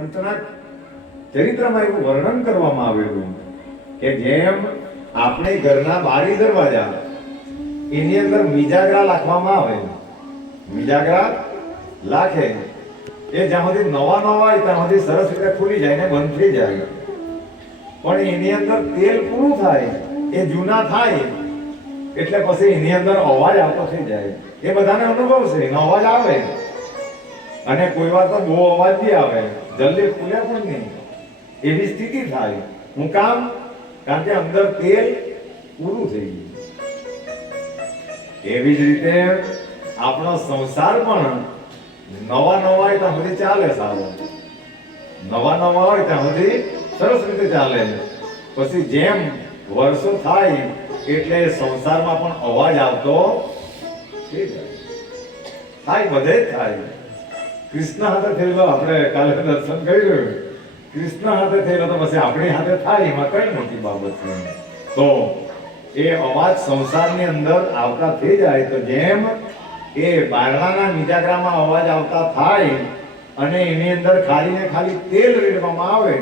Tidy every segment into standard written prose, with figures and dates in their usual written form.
સંતના ચરિત્રમાં એવું વર્ણન કરવામાં આવેલું કે જેમ આપણે ઘરના બારી દરવાજા એની અંદર મિજાગરા રાખવામાં આવે, મિજાગરા લાખે એ જ્યાં સુધી નવા હોય ત્યાં સુધી સરસ રીતે ખુલી જાય ને બંધ થઈ જાય, પણ એની અંદર તેલ પૂરું થાય એ જૂના થાય એટલે પછી એની અંદર અવાજ આવતો થઈ જાય. એ બધાને અનુભવ છે, એનો અવાજ આવે અને કોઈ વાર તો બહુ અવાજ બી આવે, જલ્દી ખુલે પણ નહીં એવી સ્થિતિ થાય. હું કામ? કારણ કે અંદર તેલ પૂરું થઈ ગયું. એવી જ રીતે આપણો સંસાર પણ નવા હોય ત્યાં સુધી ચાલે સારો, નવા હોય ત્યાં સુધી સરસ રીતે ચાલે. પછી જેમ વર્ષો થાય એટલે સંસારમાં પણ અવાજ આવતો થાય, બધે જ થાય. કૃષ્ણ હાથે થયેલો આપણે કાલે દર્શન કર્યું, કૃષ્ણ હાથે થયેલો તો પછી આપણી હાથે થાય, એમાં કઈ મોટી બાબત છે. તો એ અવાજ સંસારની અંદર આવતા થઈ જાય તો જેમ એ બારણાના મિજાગરામાં અવાજ આવતા થાય અને એની અંદર ખાલી ને ખાલી તેલ રેડવામાં આવે,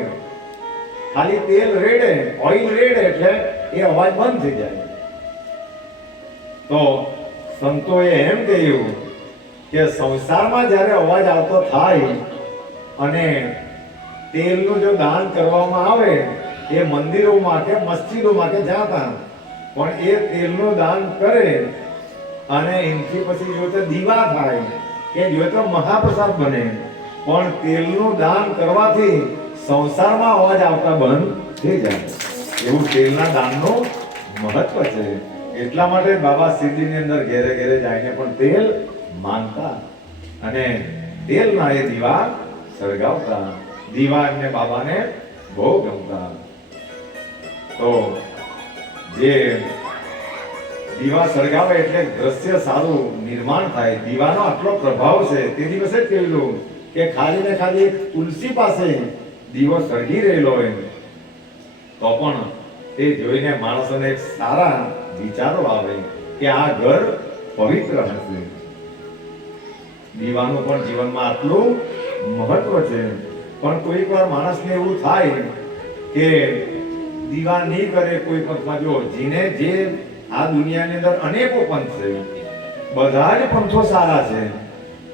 ખાલી તેલ રેડે, ઓઇલ રેડે એટલે એ અવાજ બંધ થઈ જાય. તો સંતોએ એમ કહ્યું કે સંસારમાં જ્યારે અવાજ આવતો થાય અને તેલનું જો દાન કરવામાં આવે એ મંદિરોમાં કે મસ્જિદોમાં કે જાતા, પણ એ તેલનું દાન કરે અને એનાથી પછી જો તો દીવા થાય કે જો તો મહાપ્રસાદ બને, પણ તેલનું દાન કરવાથી સંસારમાં અવાજ આવતા બંધ થઈ જાય. એવું તેલના દાનનું મહત્વ છે. એટલા માટે બાબા શિરડીની અંદર ઘેરે ઘેરે જઈને પણ તેલ માંગતા અને તેલના એ દીવા સળગાવતા. દીવા એમને બાબાને બહુ ગમતા. તો જે દીવા સળગાવે એટલે દ્રશ્ય સારું નિર્માણ થાય. દીવાનો આટલો પ્રભાવ છે. તે દિવસે જ કહેલું કે ખાલી ને ખાલી એક તુલસી પાસે દીવો સળગી રહેલો હોય તો પણ તે જોઈને માણસોને એક સારા વિચારો આવે કે આ ઘર પવિત્ર હશે. દીવાનું પણ જીવનમાં આટલું મહત્વ છે. પણ કોઈક વાર માણસને એવું થાય કે દીવા નહીં કરે કોઈ પંથમાં. જો જીને જે આ દુનિયાની અંદર અનેકો પંથ છે, બધા જ પંથો સારા છે.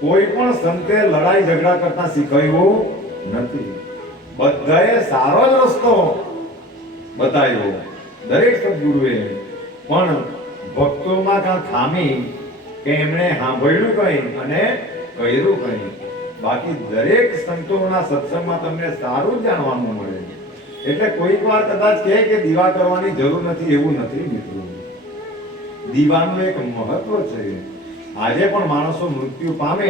કોઈ પણ સંતે લડાઈ ઝઘડા કરતા શીખવ્યું નથી. બધાએ સારો જ રસ્તો બતાવ્યો દરેક સદગુરુએ. પણ ભક્તોમાં કાં ખામી કે એમણે સાંભળ્યું કઈ અને કર્યું કઈ. બાકી દરેક સંતોના સત્સંગમાં તમને સારું જાણવાનું મળે. એટલે કોઈક વાર કદાચ કહે કે દીવા કરવાની જરૂર નથી, એવું નથી મિત્રો. દીવાનું એક મહત્વ છે. આજે પણ માણસો મૃત્યુ પામે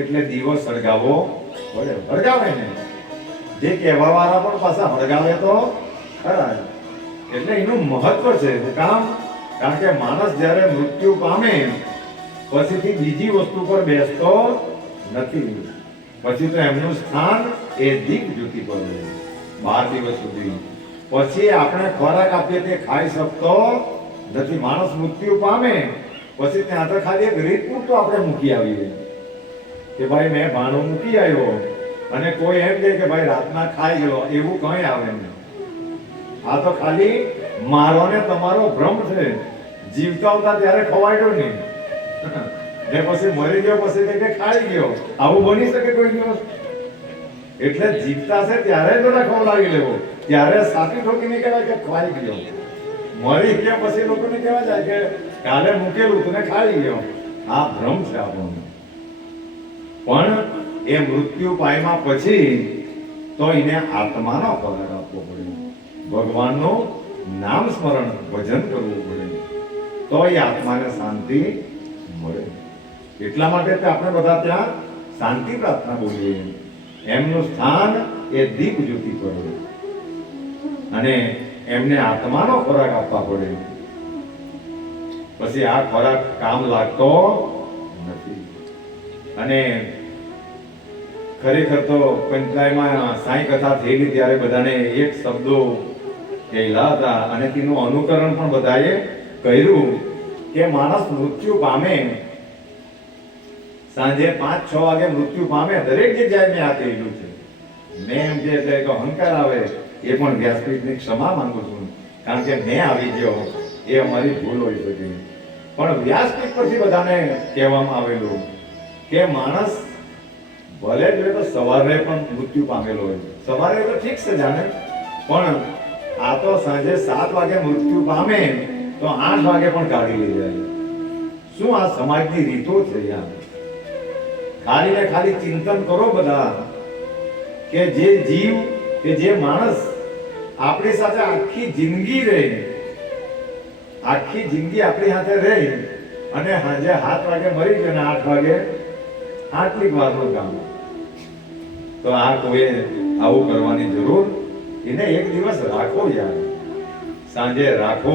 એટલે દીવો સળગાવવો પડે. સળગાવે ને જે કહેવા વાળા પણ પાછા સળગાવે તો ખરા. એટલે એનું મહત્વ છે. કામ? કારણ કે માણસ જ્યારે મૃત્યુ પામે પછીથી બીજી વસ્તુ પર બેસતો નથી. પછી તો એમનું સ્થાન એ દીપ જ્યોતિ પર હોય 12 દિવસ સુધી. પછી આપણે ખોરાક આપીએ તે ખાઈ શકતો નથી. માણસ મૃત્યુ પામે પછી ત્યાં તો ખાલી એક રીત પૂરતું આપણે મૂકી આવીએ કે ભાઈ મેં ભાણું મૂકી આવ્યો, અને કોઈ એમ કહે કે ભાઈ રાતના ખાઈ ગયો, એવું કઈ આવે નહીં. આ તો ખાલી મારો ને તમારો ભ્રમ છે. જીવતા હતા ત્યારે ખવાડ્યો નહીં ને પછી મરી ગયો પછી કે ખાઈ ગયો, આવું બની શકે કોઈ દિવસ? એટલે જીવતા છે ત્યારે જ બધા ખવડાવી લેવો, ત્યારે સાચી ઠોકીને કહેવાય કે ખવાઈ ગયો. મરી ગયા પછી લોકોને કહેવા જાય કે કાલે મૂકેલું તને ખાઈ ગયો. આ ભ્રમ છે આપણને. પણ એ મૃત્યુ પામ્યા પછી તો એને આત્માનો ખોરાક આપવો પડે, ભગવાનનું નામ સ્મરણ ભજન કરવું પડે, તો એ આત્માને શાંતિ મળે. એટલા માટે આપણે બધા ત્યાં શાંતિ પ્રાર્થના બોલીએ. એમનું સ્થાન એ દીપ જ્યોતિ પર હોય અને એમને આત્માનો ખોરાક આપવા પડે. પછી આ ખોરાક કામ લાગતો નથી. અને ખરેખર તો પંચાયતમાં સાંઈ કથા થયેલી ત્યારે બધાને એક શબ્દો કહેલા હતા અને તેનું અનુકરણ પણ બધાએ કર્યું કે માણસ મૃત્યુ પામે, સાંજે 5-6 વાગે મૃત્યુ પામે, દરેક જગ્યાએ મેં આ કહેલું છે. મેં એમ જે એટલે એક અહંકાર આવે એ પણ વ્યાસપીઠની ક્ષમા માંગુ છું, કારણ કે મેં આવી ગયો એ અમારી ભૂલ હોઈ શકે. પણ વ્યાસપીઠ પરથી બધાને કહેવામાં આવેલું કે માણસ ભલે જોઈએ તો સવારે પણ મૃત્યુ પામેલો હોય. સવારે તો ઠીક છે જાણે, પણ આ તો સાંજે 7 વાગે મૃત્યુ પામે તો 8 વાગે પણ કાઢી લઈ જાય. શું આ સમાજની રીતો છે યાર? ખાલી ને ખાલી ચિંતન કરો બધા કે જે જીવ કે જે માણસ આપણી સાથે આખી જિંદગી રહે, આખી જિંદગી આપણી સાથે રહે અને સાંજે 7 વાગે મરી ગયો ને 8 વાગે આટલી વારનું કામ, તો આ કોઈ આવું કરવાની જરૂર? એને એક દિવસ રાખો યાર, સાંજે રાખો,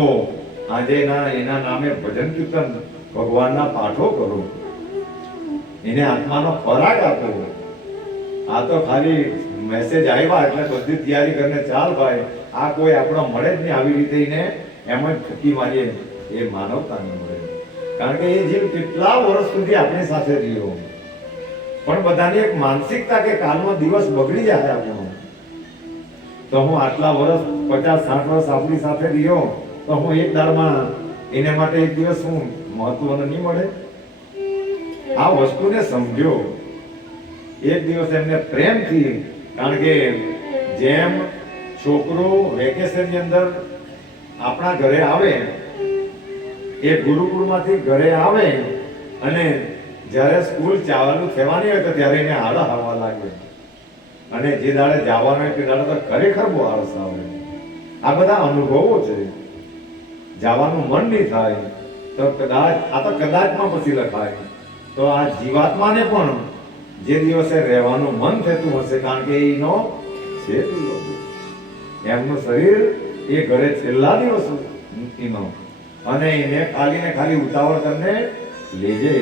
સાંજે એના નામે ભજન કીર્તન ભગવાનના પાઠો કરો, એને આત્માનો ખોરાક આપો. આ તો ખાલી મેસેજ આવ્યા એટલે બધી તૈયારી કરીને ચાલ ભાઈ, આ કોઈ આપણો મળે જ નહીં. આવી રીતે એને એમ જ ઠકી મારીએ એ માનવતા ન મળે. કારણ કે એ જીવ કેટલા વર્ષ સુધી આપણી સાથે રહ્યો, પણ બધાની એક માનસિકતા કે કાલનો દિવસ બગડી જાય આપણો, તો હું આટલા વર્ષ 50-60 વર્ષ આપણી સાથે રહ્યો તો હું એક દાડમાં એને માટે એક દિવસ હું મહત્વનો નહીં મળે? આ વસ્તુને સમજો એક દિવસ એમને પ્રેમથી. કારણ કે જેમ છોકરો વેકેશનની અંદર આપણા ઘરે આવે, એ ગુરુકુળમાંથી ઘરે આવે અને જ્યારે સ્કૂલ ચાલુ થવાની હોય તો ત્યારે એને આળસ આવવા લાગે, અને જે દાડે જવાનું હોય તે દાડે તો ખરેખર બહુ આળસ આવે. આ બધા અનુભવો છે. જવાનું મન નહીં થાય તો કદાચ, આ તો કદાચમાં પછી લખાય, તો આ જીવાત્માને પણ જે દિવસે રહેવાનું મન થતું હશે, કારણ કે એનો છે એમનું શરીર એ ઘરે છેલ્લા દિવસ એનો, અને એને ખાલી ને ખાલી ઉતાવળ કરીને લેજે.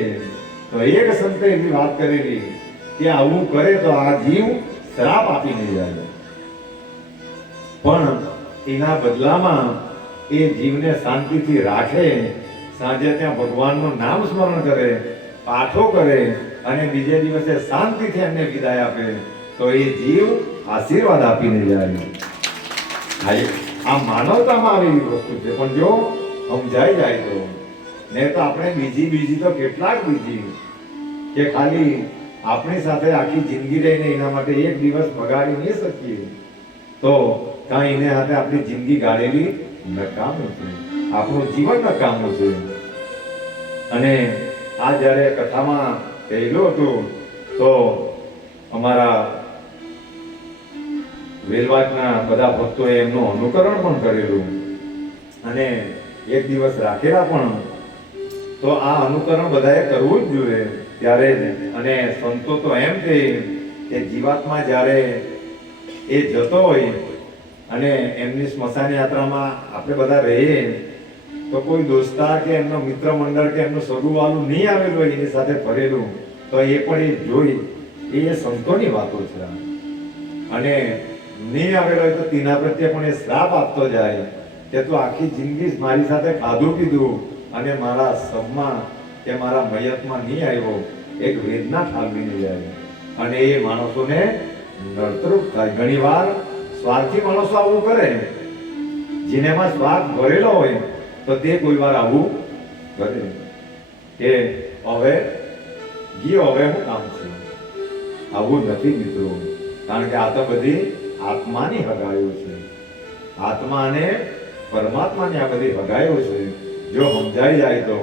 તો એક સંતે એવી વાત કરેલી કે આવું કરે તો આ જીવ શ્રાપ આપીને જાય, પણ એના બદલામાં એ જીવને શાંતિથી રાખે, સાંજે ત્યાં ભગવાનનું નામ સ્મરણ કરે, પાઠો કરે અને બીજે દિવસે શાંતિથી એમને વિદાય આપે, તો એ જીવ આશીર્વાદ આપીને જાય. આ માનવતામાં આવેલી વસ્તુ છે. પણ જો સમજાઈ જાય તો, નહીં તો આપણે બીજી તો કેટલાક બીજી કે ખાલી આપણી સાથે આખી જિંદગી રહીને એના માટે એક દિવસ બગાડી નહીં શકીએ, તો કાંઈ એને હાથે આપણી જિંદગી ગાળેલી નકામું છે, આપણું જીવન નકામું છે. અને આ જ્યારે કથામાં કહેલું હતું તો અમારા વેલવાટના બધા ભક્તોએ એમનું અનુકરણ પણ કરેલું અને એક દિવસ રાખેલા પણ. તો આ અનુકરણ બધાએ કરવું જ જોઈએ ત્યારે જ. અને સંતો તો એમ કહે કે જીવાત્મા જ્યારે એ જતો હોય અને એમની સ્મશાન યાત્રામાં આપણે બધા રહીએ તો કોઈ દોસ્તાર કે એમનો મિત્ર મંડળ કે એમનું સગુવાલું નહીં આવેલું હોય એની સાથે ફરેલું, તો એ પણ એ જોઈ, એ સંતોની વાતો છે. અને નહીં આવેલો હોય તો તેના પ્રત્યે પણ એ શ્રાપ આપતો જાય કે તું આખી જિંદગી મારી સાથે ખાધું પીધું અને મારા શબમાં કે મારા મયતમાં નહીં આવ્યો, એક વેદના ઠાલવીને જાય. અને એ માણસોને નડતરૂપ થાય. ઘણી વાર સ્વાર્થી માણસો આવું કરે, જેનેમાં સ્વાર્થ ભરેલો હોય તો તે કોઈ વાર આવું કરે કે હવે ગયો, હવે શું કામ છે. આવું નથી મિત્રો, કારણ કે આ તો બધી આત્માની હગાયો છે. આત્મા અને પરમાત્માની આ બધી હગાયો છે. જો સમજાઈ જાય તો.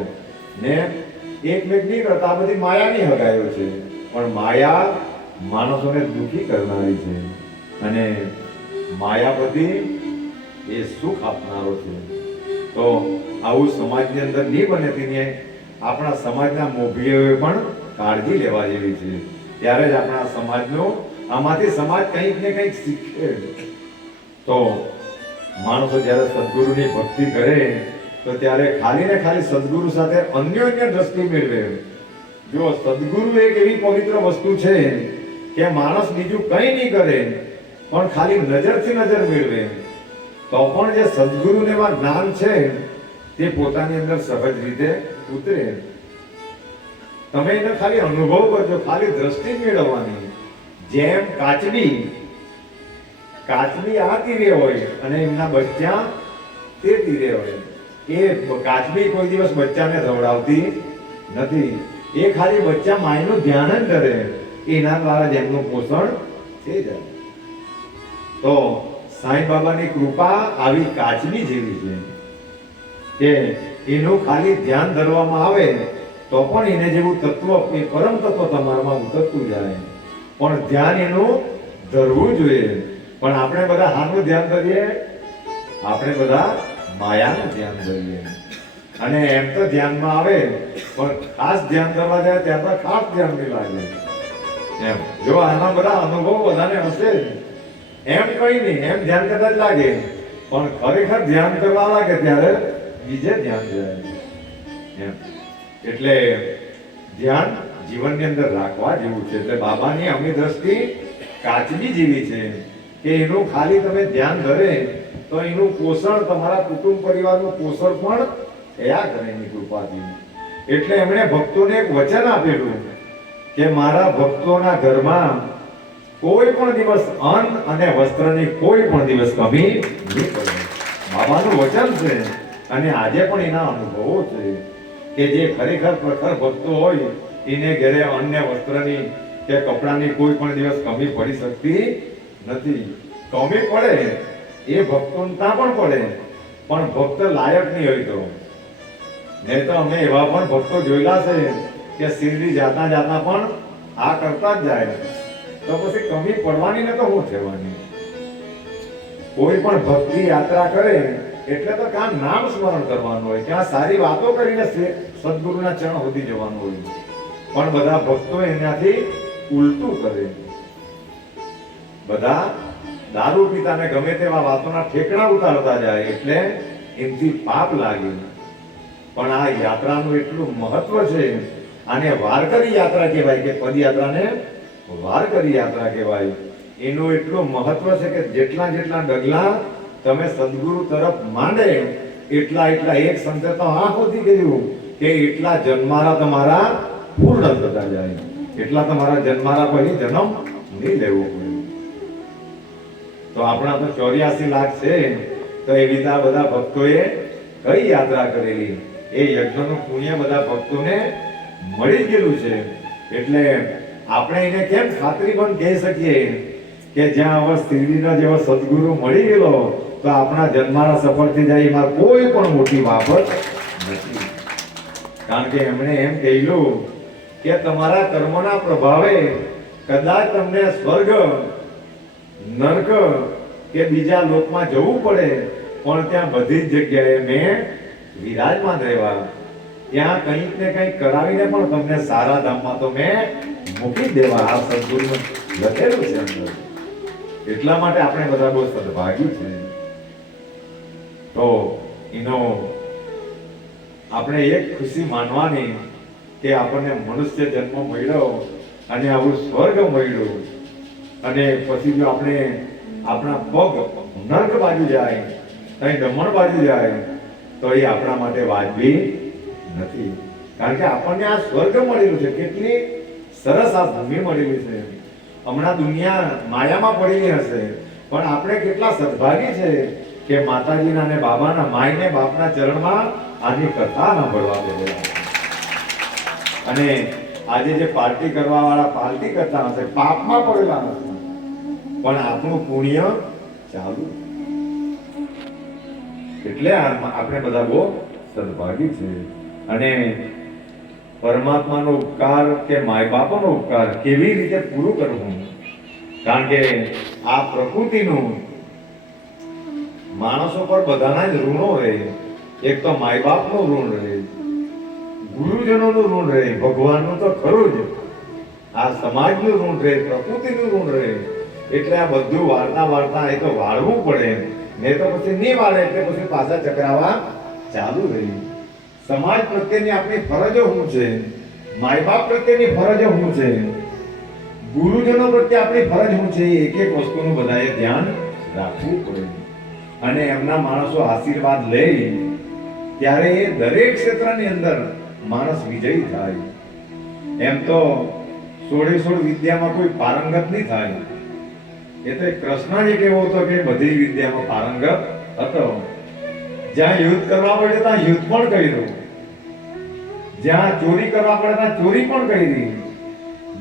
ને એકમેક નહીં કરતા, આ બધી માયાની હગાયો છે. પણ માયા માણસોને દુઃખી કરનારી છે, અને માયા બધી એ સુખ આપનારો છે. તો આવું સમાજની અંદર નહીં બને તેની આપણા સમાજના મોભીઓએ પણ કાળજી લેવા જેવી છે. ત્યારે જ આપણા સમાજનો, આમાંથી સમાજ કંઈક ને કંઈક શીખે. તો માણસો જ્યારે સદગુરુની ભક્તિ કરે તો ત્યારે ખાલી ને ખાલી સદગુરુ સાથે અન્યોન્ય દ્રષ્ટિ મેળવે. જો સદગુરુ એક એવી પવિત્ર વસ્તુ છે કે માણસ બીજું કંઈ નહીં કરે પણ ખાલી નજરથી નજર મેળવે, તો પણ જે સદગુરુને માં જ્ઞાન છે તે પોતાની અંદર સહજ રીતે ઉતરે. તમે એને ખાલી અનુભવ કરજો, ખાલી દ્રષ્ટિ મેળવવાની. જેમ કાચબી કાચબી આ તીરે હોય અને એમના બચ્ચા તે તીરે હોય. એ કાચબી કોઈ દિવસ બચ્ચાને ધવડાવતી નથી. એ ખાલી બચ્ચા માયનું ધ્યાન જ કરે, એના દ્વારા જ એમનું પોષણ થઈ જાય. તો સાંઈ બાબાની કૃપા આવી કાચબી જેવી છે કે એનું ખાલી ધ્યાન ધરવામાં આવે તો પણ એને જેવું તત્વ, એ પરમ તત્વ તમારામાં ઉતરતું જાય. પણ ધ્યાન એનું ધરવું જોઈએ. પણ આપણે બધા હાનું ધ્યાન ધરીએ? આપણે બધા માયાનું ધ્યાન ધરીએ. અને એમ તો ધ્યાનમાં આવે પણ ખાસ ધ્યાન ધરવા જાય ત્યાં તો ખાસ ધ્યાન નહીં લાગે. એમ જો આમાં બધા અનુભવ બધાને હશે એમ કઈ નહીં, એમ ધ્યાન કરતા જ લાગે, પણ ખરેખર ધ્યાન કરવા લાગે ત્યારે બીજે ધ્યાન જાય. એમ એટલે ધ્યાન જીવનની અંદર રાખવા જેવું છે. એટલે બાબાની અમી દ્રષ્ટિ કાચબી જેવી છે કે એનું ખાલી તમે ધ્યાન ધરે તો એનું પોષણ, તમારા કુટુંબ પરિવારનું પોષણ પણ થયા કરે એની કૃપાથી. એટલે એમણે ભક્તોને એક વચન આપેલું કે મારા ભક્તોના ઘરમાં કોઈ પણ દિવસ અન્ન અને વસ્ત્રની કોઈ પણ દિવસ કમી નહીં પડે. બાબાનું વચન છે અને આજે પણ એના અનુભવો છે કે જે ખરેખર પ્રખર ભક્તો હોય એને ઘરે અન્ન ને વસ્ત્રની કે કપડાની કોઈ પણ દિવસ કમી પડી શકતી નથી. કમી પડે એ ભક્તોને ત્યાં પણ પડે, પણ ભક્ત લાયક નહીં હોય તો. નહીં તો અમે એવા પણ ભક્તો જોયેલા છે કે શિરડી જાતા જાતા પણ આ કરતા જ જાય, તો પછી કમી પડવાની ને તો શું થવાની? કોઈ પણ ભક્તિ યાત્રા કરે એટલે તો કાં નામ સ્મરણ કરવાનું હોય, ક્યાં સારી વાતો કરીને સદગુરુના ચરણ સુધી જવાનું હોય. પણ બધા ભક્તો એનાથી ઉલટું કરે. બધા દારૂ પીતા ને ગમે તેવા વાતોના ઠેકડા ઉતારતા જાય એટલે એમથી પાપ લાગે. પણ આ યાત્રાનું એટલું મહત્વ છે. આને વારકરી યાત્રા કહેવાય કે પદયાત્રાને વારકરી યાત્રા કહેવાય. એનું એટલું મહત્વ છે કે જેટલા જેટલા ડગલા તમે સદગુરુ તરફ માંડે એટલા એટલા, એક સંતે તો આ સુધી કહ્યું કે એટલા જન્મારા તમારા પૂર્ણ થતા જાય. એટલા તમારા જન્મારા પછી જન્મ નહીં લેવો પડે. તો આપણા તો 84 લાખ છે, તો એવી રીતે બધા ભક્તોએ કઈ યાત્રા કરેલી, એ યજ્ઞનું પુણ્ય બધા ભક્તોને મળી ગયેલું છે. એટલે આપણે એને કેમ ખાતરીબંધ કહી શકીએ કે જ્યાં હવે શિરડીનો જેવો સદગુરુ મળી ગયેલો તો આપણા જન્મારા સફળ થઈ જાય, એમાં કોઈ પણ મોટી બાબત નથી. કારણ કે એમણે એમ કહેલું કે તમારા કર્મના પ્રભાવે કદાચ તમને સ્વર્ગ, નરક કે બીજા લોકમાં જવું પડે, પણ ત્યાં બધી જ જગ્યાએ મેં વિરાજમાન રહેવા, ત્યાં કંઈક ને કંઈક કરાવીને પણ તમને સારા ધામમાં તો મેં મૂકી દેવા. આ સદગુરુનું લખેલું છે અંદર. એટલા માટે આપણે બધા બહુ સદભાગ્યુ છે. તો એનો આપણે એક ખુશી માનવાની કે આપણને મનુષ્ય જન્મ મળ્યો અને આવું સ્વર્ગ મળ્યું, અને પછી જો આપણે આપણા પગ નર્ક બાજુ જાય, કઈ દમણ બાજુ જાય, તો એ આપણા માટે વાજબી નથી. કારણ કે આપણને આ સ્વર્ગ મળેલું છે. કેટલી સરસ આ ભૂમિ મળેલી છે. હમણાં દુનિયા માયામાં પડેલી હશે, પણ આપણે કેટલા સદભાગી છે કે માતાજીના અને બાબાના, માયને બાપના ચરણમાં આની કથા સાંભળવા મળે. અને આજે જે પાર્ટી કરવા વાળા પાર્ટી કરતા હશે, પાપમાં પડેલા હશે, પણ આપણું પુણ્ય ચાલુ. એટલે આપણે બધા બહુ સદભાગી છે. અને પરમાત્માનો ઉપકાર કે માય બાપાનો ઉપકાર કેવી રીતે પૂરું કરવું? કારણ કે આ પ્રકૃતિનું માણસો પર બધાના જ ઋણો રહે. એક તો માય બાપનું ઋણ રહે, ગુરુજનોનું ઋણ રહે, ભગવાનનું તો ખરું જ, આ સમાજનું ઋણ રહે, પ્રકૃતિનું ઋણ રહે. એટલે આ બધું વાર્તા વાર્તા એ તો વાળવું પડે, નહીં તો પછી નહીં વાળે એટલે પછી પાછા ચક્રાવા ચાલુ રહી. સમાજ પ્રત્યેની આપણી ફરજો શું છે? માય બાપ પ્રત્યેની ફરજો શું છે? ગુરુજનો પ્રત્યે આપણી ફરજ શું છે? એક એક વસ્તુનું બધાએ ધ્યાન રાખવું પડે. અને એમના માણસો આશીર્વાદ લે ત્યારે એ દરેક ક્ષેત્રની અંદર માણસ વિજયી થાય. એમ તો 16 વિદ્યામાં કોઈ પારંગત નહીં થાય, એ તો કૃષ્ણ એક એવો હતો કે બધી વિદ્યામાં પારંગત હતો. જ્યાં યુદ્ધ કરવા પડે ત્યાં યુદ્ધ પણ કર્યું, જ્યાં ચોરી કરવા પડે ત્યાં ચોરી પણ કરી,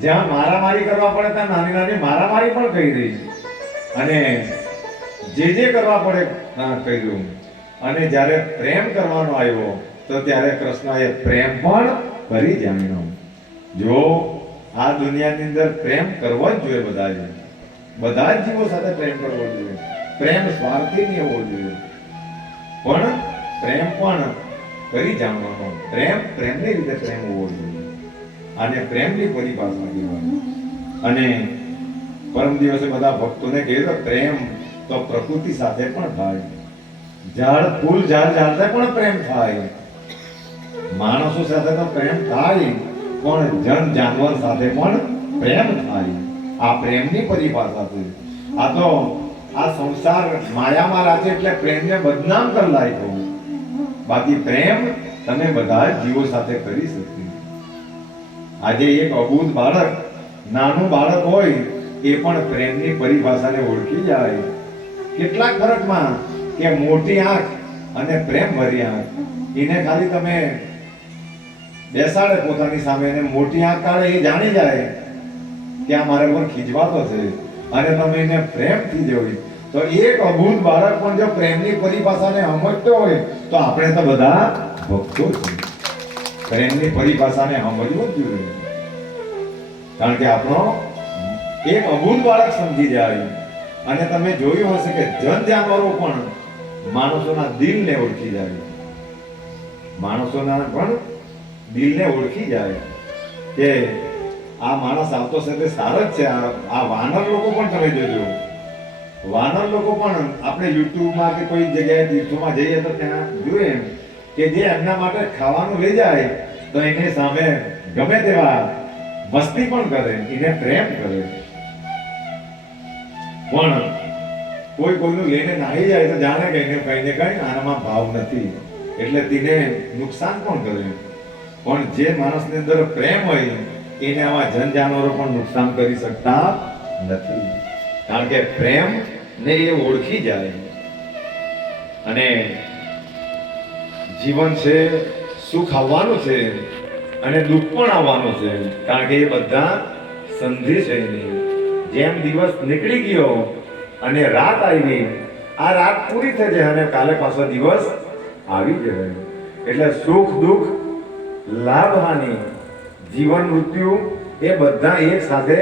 જ્યાં મારામારી કરવા પડે ત્યાં નાની નાની મારામારી પણ કરી, અને જે કરવા પડે કર્યું. અને જ્યારે પ્રેમ કરવાનો આવ્યો તો ત્યારે કૃષ્ણએ પ્રેમ પણ કરી જાણ્યો. જો આ દુનિયાની અંદર પ્રેમ કરવો જ જોઈએ, બધા જ જીવો સાથે પ્રેમ કરવો જોઈએ. પ્રેમ સ્વાર્થી નહીં હોવો જોઈએ, પણ પ્રેમ પણ કરી જાણવાનો. પ્રેમની રીતે પ્રેમ હોવો જોઈએ, અને પ્રેમની પરિભાષા કહેવાય. અને પરમ દિવસે બધા ભક્તોને કહ્યું પ્રેમ તો પ્રકૃતિ સાથે પણ થાય, ઝાડ ફૂલ ઝાડ સાથે પણ પ્રેમ થાય, માણસો સાથે તો પ્રેમ થાય, પણ જન જાનવર સાથે પણ પ્રેમ થાય. આ પ્રેમની પરિભાષા છે. આ તો આ સંસાર માયામાં રાખે એટલે પ્રેમને બદનામ કરી નાખ્યો. બાકી પ્રેમ તમે બધા જીવો સાથે કરી શકો. આજે એક અબૂધ બાળક, નાનું બાળક હોય, એ પણ પ્રેમની પરિભાષાને ઓળખી જાય. કેટલાક ફરકમાં કે મોટી આંખ અને પ્રેમ ભરી આંખ, એને ખાલી તમે બેસાડે પોતાની સામે અને મોટી આંખ કાઢે, એ જાણી જાય કે આ મારા પર ખીજવાતો છે, અને તમે એને પ્રેમથી જોઈ તો એક અબૂધ બાળક પણ જો પ્રેમની પરિભાષાને સમજતો હોય તો આપણે તો બધા ભક્તો છીએ. પ્રેમની પરિભાષાને સમજવું જ જોઈએ, કારણ કે આપણો એક અબૂધ બાળક સમજી જાય. અને તમે જોયું હશે કે જન જાનવરો પણ માણસોના દિલને ઓળખી જાય, માણસોના પણ દિલને ઓળખી જાય કે આ માણસ આવતો છે તે સારો જ છે. આ વાનર લોકો પણ તમે જોજો, વાનર લોકો પણ આપણે યુટ્યુબમાં કે કોઈ જગ્યાએ તીર્થોમાં જઈએ તો ત્યાં જોઈએ કે જે એમના માટે ખાવાનું લઈ જાય તો એની સામે ગમે તેવા મસ્તી પણ કરે, એને પ્રેમ કરે. પણ કોઈ કોઈનું લઈને નાહી જાય તો જાણે કે એને કઈ ને કઈ આનામાં ભાવ નથી, એટલે તેને નુકસાન પણ કરે. પણ જે માણસની અંદર પ્રેમ હોય એને આવા જન જાનવરો પણ નુકસાન કરી શકતા નથી, કારણ કે પ્રેમ ને એ ઓળખી જાય. અને જીવન છે, સુખ આવવાનું છે અને દુઃખ પણ આવવાનું છે, કારણ કે એ બધા સંધિ છે એની. જેમ દિવસ નીકળી ગયો અને રાત આવી, આ રાત પૂરી થઈ જાય અને કાલે પાછો દિવસ આવી જાય. એટલે સુખ દુઃખ, લાભ હાનિ, જીવન મૃત્યુ એ બધા એક સાથે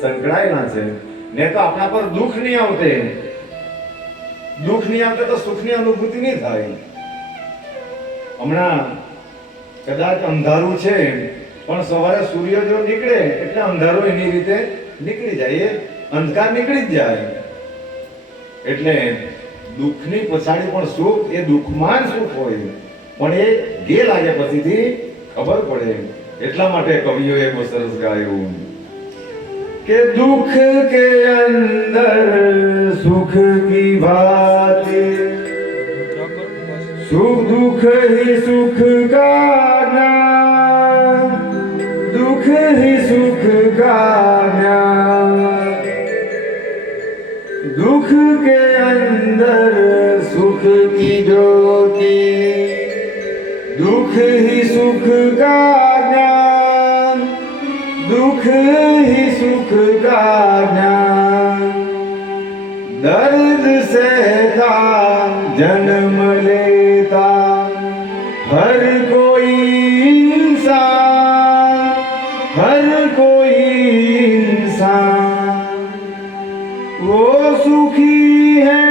સંકળાયેલા છે. ને તો આપણા પર દુઃખ નહીં આવતે તો સુખની અનુભૂતિ નહીં થાય. હમણાં કદાચ અંધારું છે પણ સવારે સૂર્ય જો નીકળે એટલે અંધારું એની રીતે નીકળી જાય, એ અંધકાર નીકળી જ જાય. એટલે દુઃખની પછાડી પણ સુખ, એ દુઃખમાં જ સુખ હોય, પણ એ ગે લાગે પછીથી ખબર પડે. એટલા માટે કવિઓએ બહુ સરસ ગાયું કે दुख के अंदर सुख की बात, सुख दुख ही सुख का ज्ञान, दुख ही सुख का ज्ञान, दुख के अंदर सुख की ज्योति, दुख ही सुख का ज्ञान, दुख ही सुख का ज्ञान, दर्द सहता जन्म लेता हर कोई इंसान, हर कोई इंसान, वो सुखी है,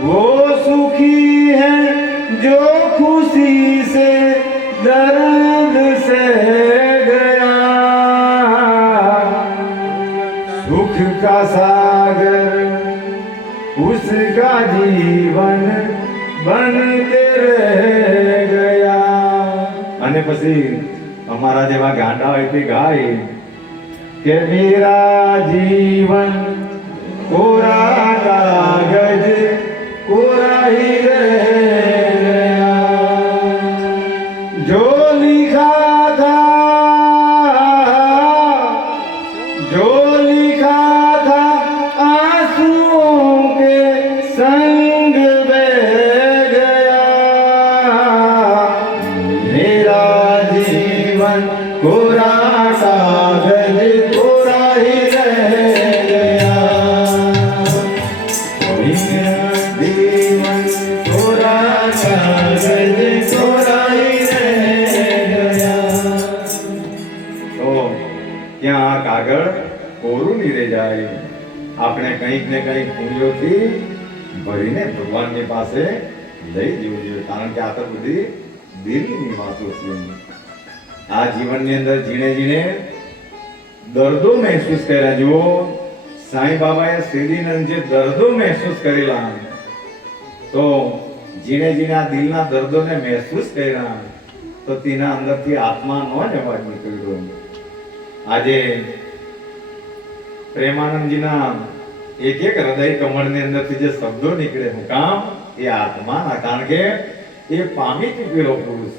वो सुखी है जो खुशी से दर्द से गया, सुख का सागर उसका जीवन बनते रह गया. અને પછી અમારા જેવા ગાંડા હોય તે ગાય કે મેરા જીવન કોરા કાગજ કોરા ही रह जो लिखा था आंसुओं के संग बह गया, मेरा जीवन कोरा कागज कोरा ही रह गया, मेरा जीवन कोरा कागज कोरा ही रह गया। तो ત્યાં આ કાગળ કોરું નહીં રહી જાય, આપણે કંઈક ને કંઈક પુણ્યોથી ભરીને ભગવાનની પાસે લઈ જવું જોઈએ, કારણ કે આ તો બધી દિલની વાતો છે। આ જીવનની અંદર જીણે જીણે દર્દો મહેસૂસ કર્યા, જુઓ સાંઈ બાબાએ શિરડીના જે દર્દો મહેસૂસ કરેલા, તો જીણે જીણે આ દિલના દર્દોને મહેસૂસ કર્યા, તો તેના અંદરથી આત્માનો જ અવાજ નીકળ્યો। આજે પ્રેમાનંદજીના એક એક હૃદય કમળની અંદરથી જે શબ્દો નીકળે, હું કામ એ આત્માના, કારણ કે એ પામી ચૂકેલો પુરુષ